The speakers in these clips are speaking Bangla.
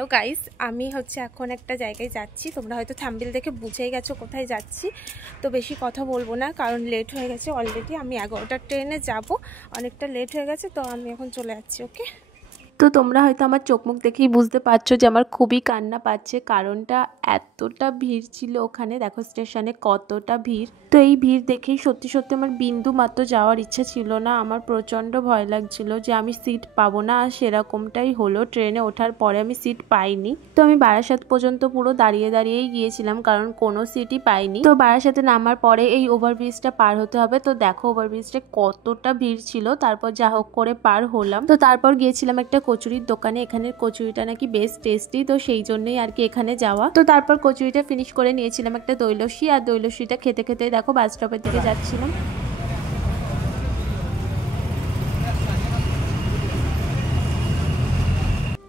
হ্যালো গাইস, আমি এখন একটা জায়গায় যাচ্ছি। তোমরা হয়তো থাম্বনেল দেখে বুঝেই গেছো কোথায় যাচ্ছি। তো বেশি কথা বলবো না, কারণ লেট হয়ে গেছে অলরেডি। আমি 11টার ট্রেনে যাব, অনেকটা লেট হয়ে গেছে। তো আমি এখন চলে যাচ্ছি। ওকে। তো তোমরা হয়তো আমার চোখ মুখ দেখেই বুঝতে পারছো যে আমার খুবই কান্না পাচ্ছে, কারণটা এতটা ভিড় ছিল ওখানে। দেখো স্টেশনে কতটা ভিড়। তো এই ভিড় দেখেই সত্যি সত্যি আমার বিন্দু মাত্র যাওয়ার ইচ্ছা ছিল না। আমার প্রচণ্ড ভয় লাগছিল যে আমি সিট পাবো না, আর সেরকমটাই হলো। ট্রেনে ওঠার পরে আমি সিট পাইনি। তো আমি বারাসাত পর্যন্ত পুরো দাঁড়িয়ে দাঁড়িয়েই গিয়েছিলাম, কারণ কোনো সিটই পাইনি। তো বারাসাতে নামার পরে এই ওভারব্রিজটা পার হতে হবে। তো দেখো ওভারব্রিজটা কতটা ভিড় ছিল, তারপর যা হোক করে পার হলাম। তো তারপর গিয়েছিলাম একটা কচুরির দোকানে। এখানের কচুরিটা নাকি বেশ টেস্টি, তো সেই জন্যই আর কি এখানে যাওয়া। তো তারপর কচুরিটা ফিনিশ করে নিয়েছিলাম একটা দই লস্যি, আর দই লস্যিটা খেতে খেতে দেখো বাস স্টপের দিকে যাচ্ছিলাম।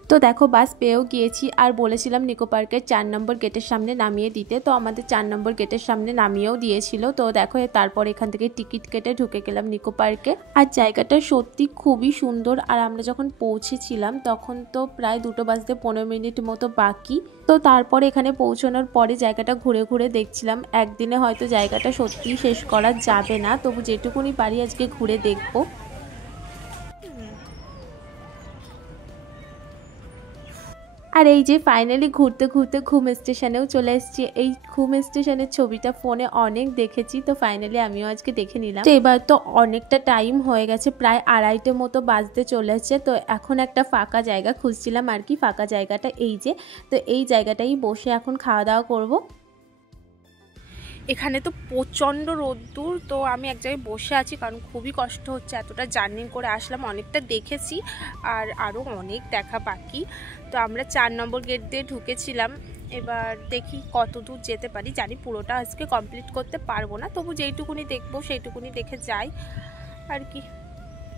তো দেখো বাস পেয়েও গিয়েছি, আর বলেছিলাম নিকো পার্কের 4 নম্বর গেটের সামনে নামিয়ে দিতে। তো আমাদের 4 নম্বর গেটের সামনে নামিয়েও দিয়েছিল। তো দেখো তারপর এখান থেকে টিকিট কেটে ঢুকে গেলাম নিকো পার্কে। আর জায়গাটা সত্যি খুবই সুন্দর। আর আমরা যখন পৌঁছেছিলাম তখন তো প্রায় 2টো বাজতে 15 মিনিট মতো বাকি। তো তারপরে এখানে পৌঁছানোর পরে জায়গাটা ঘুরে ঘুরে দেখছিলাম। একদিনে হয়তো জায়গাটা সত্যিই শেষ করা যাবে না, তবু যেটুকুনি পারি আজকে ঘুরে দেখবো। আর এই যে ফাইনালি ঘুরতে ঘুরতে ঘুম স্টেশনেও চলে এসেছি। এই ঘুম স্টেশনের ছবিটা ফোনে অনেক দেখেছি, তো ফাইনালি আমিও আজকে দেখে নিলাম। তো এবার তো অনেকটা টাইম হয়ে গেছে, প্রায় 2:30 মতো বাজতে চলেছে। তো এখন একটা ফাঁকা জায়গা খুঁজছিলাম আর কি। ফাঁকা জায়গাটা এই যে, তো এই জায়গাটাই বসে এখন খাওয়া দাওয়া করবো। এখানে তো প্রচণ্ড রোদ্দুর। তো আমি এক জায়গায় বসে আছি, কারণ খুবই কষ্ট হচ্ছে। এতটা জার্নি করে আসলাম, অনেকটা দেখেছি আর আরও অনেক দেখা বাকি। তো আমরা 4 নম্বর গেট দিয়ে ঢুকেছিলাম। এবার দেখি কত দূর যেতে পারি। জানি পুরোটা আজকে কমপ্লিট করতে পারবো না, তবু যেইটুকুনি দেখবো সেইটুকুনি দেখে যাই আর কি।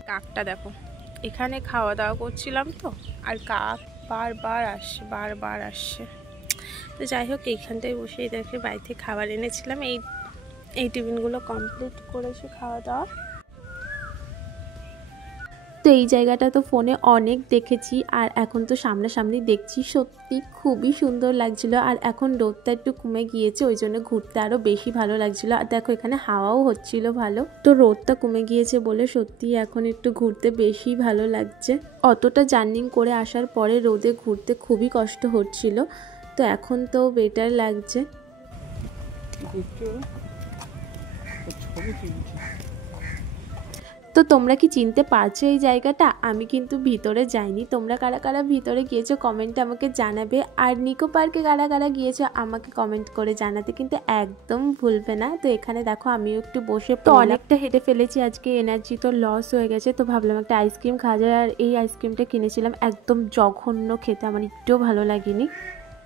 কাকটা দেখো, এখানে খাওয়া দাওয়া করছিলাম তো, আর কাক বারবার আসছে বারবার আসছে। তো যাই হোক, এইখানটায় বসেই দেখে বাড়িতে খাবার এনেছিলাম। এই টিফিনগুলো কমপ্লিট করেছি খাওয়া দাওয়া। তো এই জায়গাটা তো ফোনে অনেক দেখেছি, আর এখন তো সামনাসামনি দেখছি। সত্যি খুবই সুন্দর লাগছিল। আর এখন রোদটা একটু কমে গিয়েছে, ওই জন্য ঘুরতে আরও বেশি ভালো লাগছিল। আর দেখো এখানে হাওয়াও হচ্ছিল ভালো। তো রোদটা কমে গিয়েছে বলে সত্যি এখন একটু ঘুরতে বেশি ভালো লাগছে। অতটা জার্নি করে আসার পরে রোদে ঘুরতে খুবই কষ্ট হচ্ছিল, তো এখন তো বেটার লাগছে। তো তোমরা কি চিনতে পারছো এই জায়গাটা? আমি কিন্তু ভিতরে যাইনি। তোমরা কারা কারা ভিতরে গিয়েছো কমেন্টে আমাকে জানাবে। আর নিকো পার্কে কারা কারা গিয়েছো আমাকে কমেন্ট করে জানাতে কিন্তু একদম ভুলবে না। তো এখানে দেখো আমিও একটু বসে, তো অনেকটা হেঁটে ফেলেছি আজকে, এনার্জি তো লস হয়ে গেছে। তো ভাবলাম একটা আইসক্রিম খাওয়া যায়, আর এই আইসক্রিমটা কিনেছিলাম। একদম জঘন্য খেতে, আমার একটুও ভালো লাগেনি।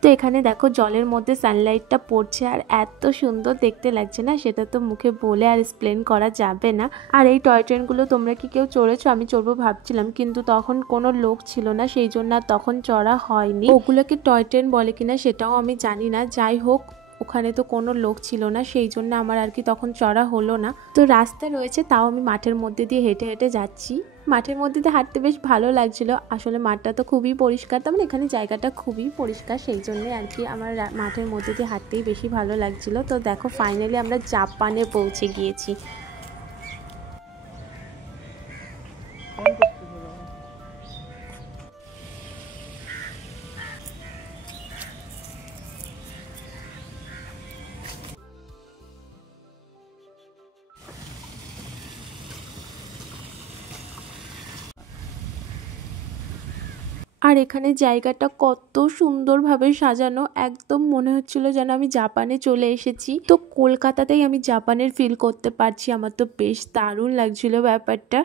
তো এখানে দেখো জলের মধ্যে সানলাইটটা পড়ছে, আর এত সুন্দর দেখতে লাগছে না, সেটা তো মুখে বলে আর এক্সপ্লেন করা যাবে না। আর এই টয় ট্রেনগুলো তোমরা কি কেউ চড়েছো? আমি চড়বো ভাবছিলাম, কিন্তু তখন কোনো লোক ছিল না, সেই জন্য আর তখন চড়া হয়নি। ওগুলোকে টয় ট্রেন বলে কিনা সেটাও আমি জানি না। যাই হোক, ওখানে তো কোনো লোক ছিল না, সেই জন্য আমার আর কি তখন চড়া হলো না। তো রাস্তা রয়েছে, তাও আমি মাঠের মধ্যে দিয়ে হেঁটে হেঁটে যাচ্ছি। মাঠের মধ্যে দিয়ে হাঁটতে বেশ ভালো লাগছিল। আসলে মাঠটা তো খুবই পরিষ্কার, তার মানে এখানে জায়গাটা খুবই পরিষ্কার, সেই জন্যই আর কি আমার মাঠের মধ্যে দিয়ে হাঁটতেই বেশি ভালো লাগছিল। তো দেখো ফাইনালি আমরা জাপানে পৌঁছে গিয়েছি। আর এখানে জায়গাটা কত সুন্দরভাবে সাজানো, একদম মনে হচ্ছিল যেন আমি জাপানে চলে এসেছি। তো কলকাতাতেই আমি জাপানের ফিল করতে পারছি। আমার তো বেশ দারুণ লাগছিল ব্যাপারটা।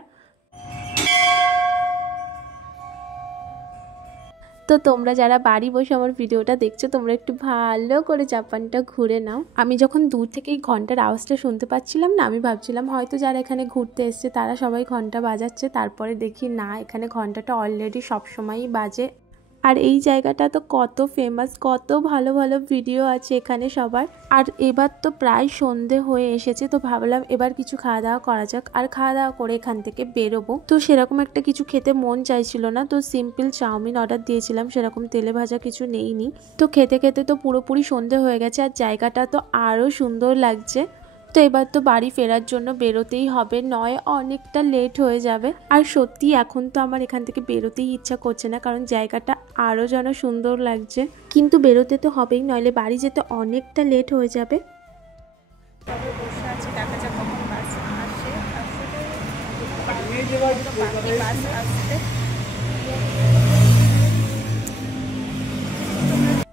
তো তোমরা যারা বাড়ি বসে আমার ভিডিওটা দেখছো, তোমরা একটু ভালো করে জাপানটা ঘুরে নাও। আমি যখন দূর থেকে এই ঘন্টার আওয়াজটা শুনতে পাচ্ছিলাম না, আমি ভাবছিলাম হয়তো যারা এখানে ঘুরতে এসছে তারা সবাই ঘন্টা বাজাচ্ছে। তারপরে দেখি না, এখানে ঘন্টাটা অলরেডি সবসময়ই বাজে। আর এই জায়গাটা তো কত ফেমাস, কত ভালো ভালো ভিডিও আছে এখানে সবার। আর এবার তো প্রায় সন্ধে হয়ে এসেছে, তো ভাবলাম এবার কিছু খাওয়া দাওয়া করা যাক। আর খাওয়া দাওয়া করে এখান থেকে বেরোবো। তো সেরকম একটা কিছু খেতে মন চাইছিল না, তো সিম্পল চাউমিন অর্ডার দিয়েছিলাম, সেরকম তেলে ভাজা কিছু নেইনি। তো খেতে খেতে তো পুরোপুরি সন্ধে হয়ে গেছে, আর জায়গাটা তো আরও সুন্দর লাগছে। তো এবার তো বাড়ি ফেরার জন্য বেরোতেই হবে, নয় অনেকটা লেট হয়ে যাবে। আর সত্যি এখন তো আমার এখান থেকে বেরোতেই ইচ্ছা করছে না, কারণ জায়গাটা আরও যেন সুন্দর লাগছে। কিন্তু বেরোতে তো হবেই, নইলে বাড়ি যেতে অনেকটা লেট হয়ে যাবে। তবে বসে আছি, দেখা যাক কখন বাস আসে। বাস আসতে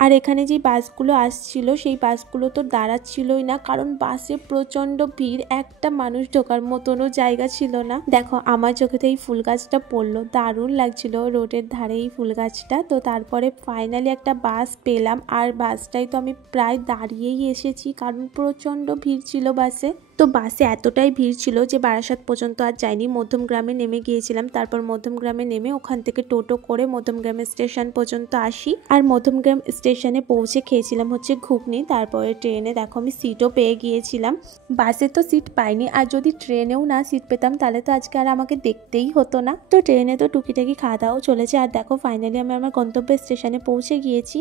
আর এখানে যে বাসগুলো আসছিল সেই বাসগুলো তো দাঁড়াচ্ছিলই না, কারণ বাসে প্রচন্ড ভিড়, একটা মানুষ ঢোকার মতনও জায়গা ছিল না। দেখো আমার চোখেতে এই ফুল গাছটা পড়লো, দারুণ লাগছিল রোডের ধারে এই ফুল গাছটা। তো তারপরে ফাইনালি একটা বাস পেলাম, আর বাসটাই তো আমি প্রায় দাঁড়িয়েই এসেছি, কারণ প্রচন্ড ভিড় ছিল বাসে। তো বাসে এতটাই ভিড় ছিল যে বারাসাত পর্যন্ত আর যাইনি, মধ্যমগ্রামে নেমে গিয়েছিলাম। তারপর মধ্যমগ্রামে নেমে ওখান থেকে টোটো করে মধ্যমগ্রাম স্টেশন পর্যন্ত আসি। আর মধ্যমগ্রাম স্টেশনে পৌঁছে খেয়েছিলাম হচ্ছে ঘুগনি। তারপরে ট্রেনে দেখো আমি সিটও পেয়ে গিয়েছিলাম। বাসে তো সিট পাইনি, আর যদি ট্রেনেও না সিট পেতাম তাহলে তো আজকে আর আমাকে দেখতেই হতো না। তো ট্রেনে তো টুকিটাকি খাওয়া দাওয়াও চলেছে। আর দেখো ফাইনালি আমি আমার গন্তব্য স্টেশনে পৌঁছে গিয়েছি।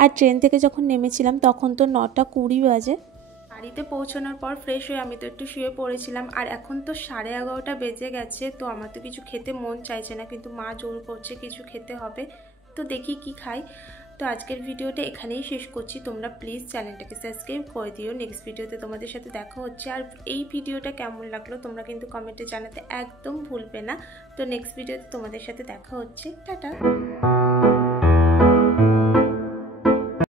আর ট্রেন থেকে যখন নেমেছিলাম তখন তো 9:20 বাজে। বাড়িতে পৌঁছানোর পর ফ্রেশ হয়ে আমি তো একটু শুয়ে পড়েছিলাম। আর এখন তো 11:30 বেজে গেছে। তো আমার তো কিছু খেতে মন চাইছে না, কিন্তু মা জোর করছে কিছু খেতে হবে। তো দেখি কি খাই। তো আজকের ভিডিওটা এখানেই শেষ করছি। তোমরা প্লিজ চ্যানেলটাকে সাবস্ক্রাইব করে দিও। নেক্সট ভিডিওতে তোমাদের সাথে দেখা হচ্ছে। আর এই ভিডিওটা কেমন লাগলো তোমরা কিন্তু কমেন্টে জানাতে একদম ভুলবে না। তো নেক্সট ভিডিওতে তোমাদের সাথে দেখা হচ্ছে। টাটা।